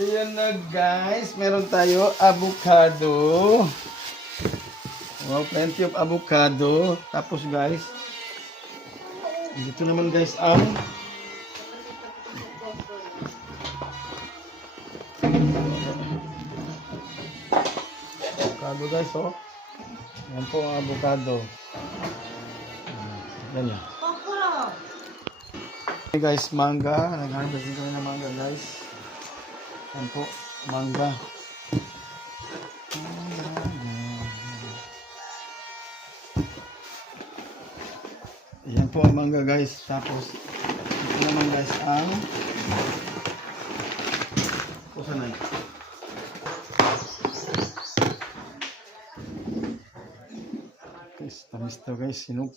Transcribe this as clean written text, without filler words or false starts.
Ayan na guys, meron tayo avocado. Wow, plenty of avocado. Tapos guys, dito naman guys ang avocado guys, oh. Yan po ang avocado. Yan yan. Okay guys, mangga. Nag-harvest din kami ng mangga guys. Yan po, mangga. Yan po ang mangga guys. Tapos, ito naman guys ang kusa na yun. Guys, tamis to guys, sinuk.